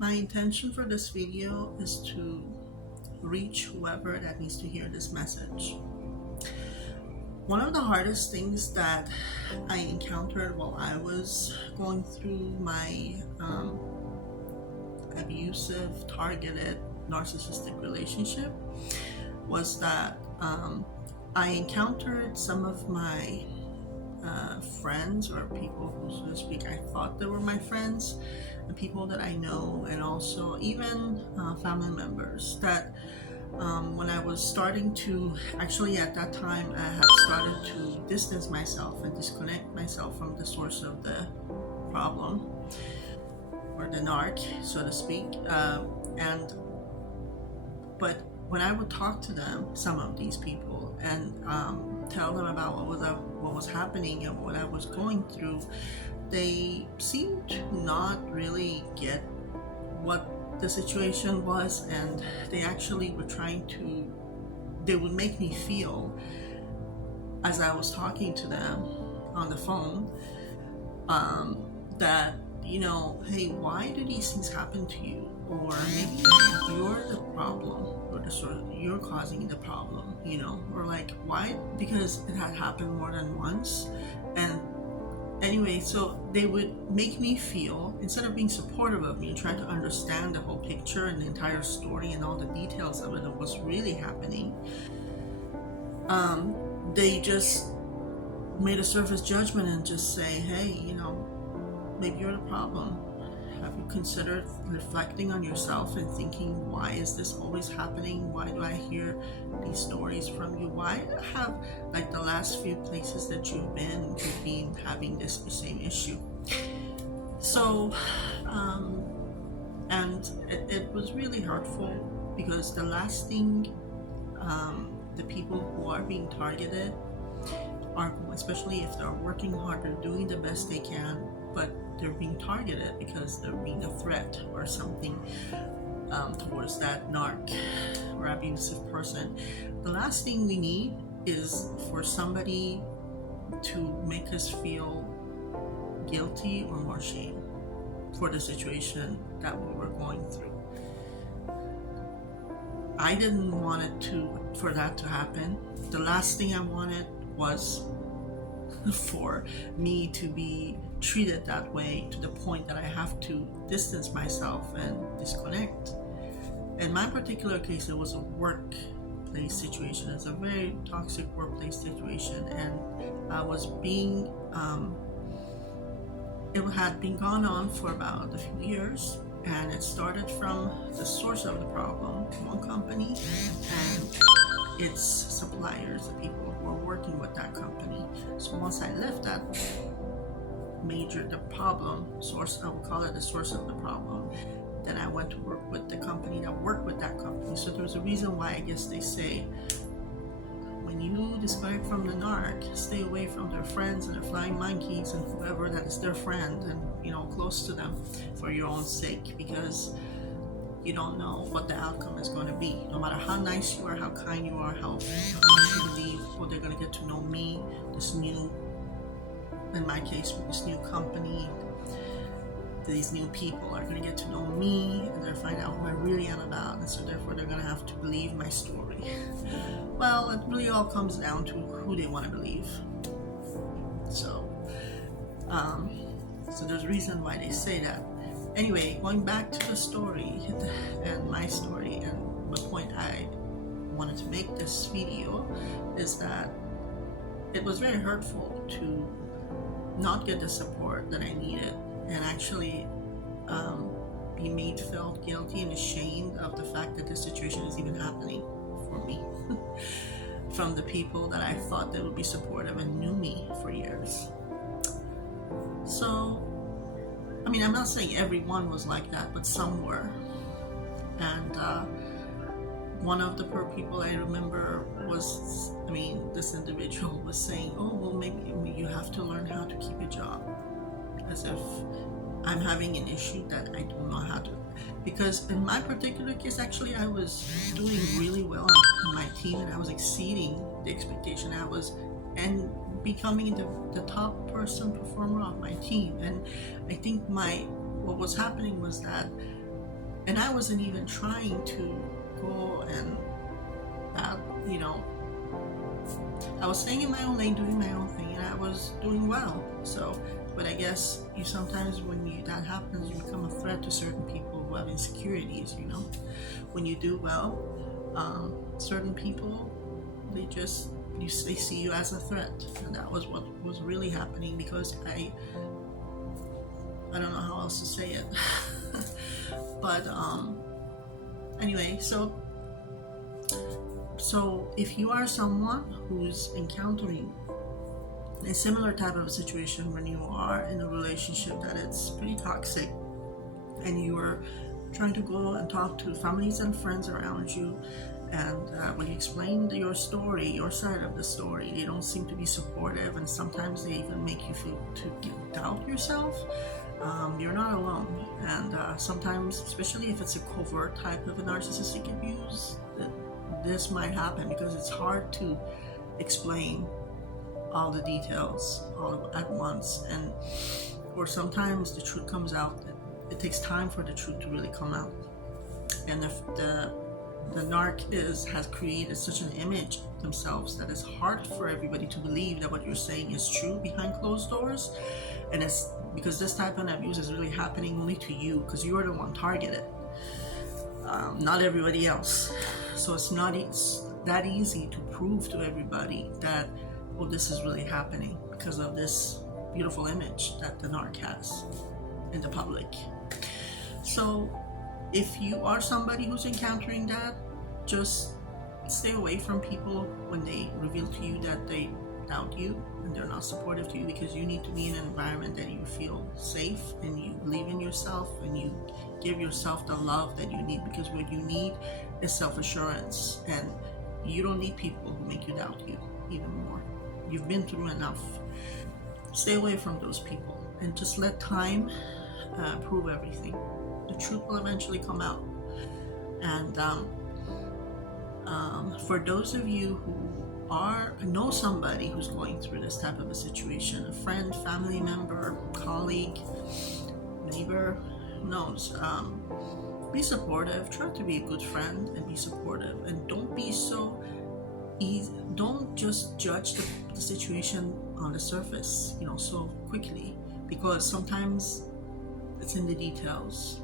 My intention for this video is to reach whoever that needs to hear this message. One of the hardest things that I encountered while I was going through my abusive, targeted, narcissistic relationship was that I encountered some of my friends, or people who, so to speak, I thought they were my friends, and people that I know, and also even family members that when I was starting to, actually at that time, I had started to distance myself and disconnect myself from the source of the problem, or the narc, so to speak. But when I would talk to them, some of these people, and tell them about what was happening and what I was going through, they seemed to not really get what the situation was, and they actually were they would make me feel, as I was talking to them on the phone, that, hey, why do these things happen to you? Or maybe you're the problem, or you're causing the problem, or like, why? Because it had happened more than once. And anyway, so they would make me feel, instead of being supportive of me, trying to understand the whole picture and the entire story and all the details of it and what's really happening, they just made a surface judgment and just say, hey, maybe you're the problem. Have you considered reflecting on yourself and thinking, why is this always happening? Why do I hear these stories from you? Why have, like, the last few places that you've been having this same issue? So, and it was really hurtful, because the last thing the people who are being targeted are, especially if they're working hard, they're doing the best they can, but they're being targeted because they're being a threat or something towards that narc or abusive person. The last thing we need is for somebody to make us feel guilty or more shame for the situation that we were going through. I didn't want for that to happen. The last thing I wanted was for me to be treated that way, to the point that I have to distance myself and disconnect. In my particular case, it was a workplace situation. It's a very toxic workplace situation, and I was being it had been gone on for about a few years, and it started from the source of the problem, one company, and its suppliers, the people who are working with that company. So once I left that the problem source, I would call it the source of the problem, then I went to work with the company that worked with that company. So there's a reason why, I guess they say, when you disconnect from the narc, stay away from their friends and their flying monkeys and whoever that is their friend, and close to them, for your own sake, because you don't know what the outcome is going to be. No matter how nice you are, how kind you are, how much you believe, or they're going to get to know me, in my case, with this new company, these new people are going to get to know me, and they're find out who I really am about, and so therefore they're going to have to believe my story. Well, it really all comes down to who they want to believe. So there's a reason why they say that. Anyway, going back to the story and my story, and the point I wanted to make this video is that it was very hurtful to not get the support that I needed, and actually be made to feel guilty and ashamed of the fact that this situation is even happening for me from the people that I thought that would be supportive and knew me for years. So, I'm not saying everyone was like that, but some were. And one of the people I remember was, this individual was saying, oh, well, maybe you have to learn how to keep a job. As if I'm having an issue that I don't know how to. Because in my particular case, actually, I was doing really well on my team, and I was exceeding the expectation. And becoming the top person performer of my team. And I think what was happening was that And I wasn't even trying to go and, uh, you know, I was staying in my own lane, doing my own thing, and I was doing well. So, but I guess you sometimes when that happens, you become a threat to certain people who have insecurities. You know, when you do well, certain people, they see you as a threat, and that was what was really happening, because I don't know how else to say it. But anyway, so if you are someone who's encountering a similar type of a situation, when you are in a relationship that it's pretty toxic, and you are trying to go and talk to families and friends around you, and when you explain your story, your side of the story, they don't seem to be supportive, and sometimes they even make you feel to doubt yourself. You're not alone, and sometimes, especially if it's a covert type of a narcissistic abuse, this might happen because it's hard to explain all the details all at once, and or sometimes the truth comes out. It takes time for the truth to really come out, and if the narc has created such an image of themselves that it's hard for everybody to believe that what you're saying is true behind closed doors, and it's because this type of abuse is really happening only to you, because you are the one targeted, not everybody else. So it's not that easy to prove to everybody that, oh, this is really happening because of this beautiful image that the narc has in the public. So if you are somebody who's encountering that, just stay away from people when they reveal to you that they doubt you and they're not supportive to you, because you need to be in an environment that you feel safe and you believe in yourself and you give yourself the love that you need, because what you need is self-assurance, and you don't need people who make you doubt you even more. You've been through enough. Stay away from those people and just let time prove everything. The truth will eventually come out. And for those of you who know somebody who's going through this type of a situation, a friend, family member, colleague, neighbor, who knows, be supportive. Try to be a good friend and be supportive, and don't be so easy. Don't just judge the situation on the surface, so quickly, because sometimes it's in the details.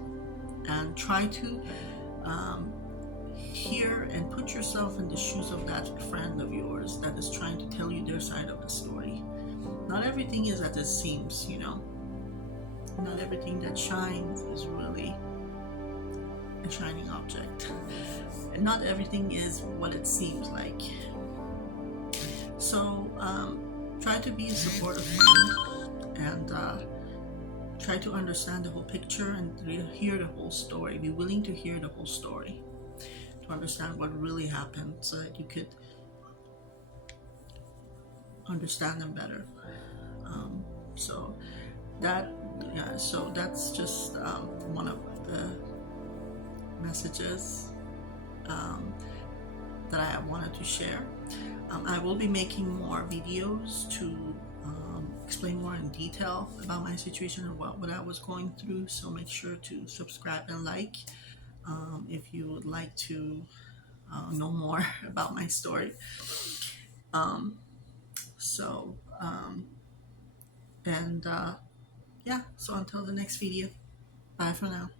And try to hear and put yourself in the shoes of that friend of yours that is trying to tell you their side of the story. Not everything is as it seems, Not everything that shines is really a shining object. And not everything is what it seems like. So try to be a supportive friend, and try to understand the whole picture and hear the whole story. Be willing to hear the whole story to understand what really happened, so that you could understand them better. So that's just one of the messages that I wanted to share. I will be making more videos to explain more in detail about my situation and what I was going through. So make sure to subscribe and like if you would like to know more about my story. So until the next video, bye for now.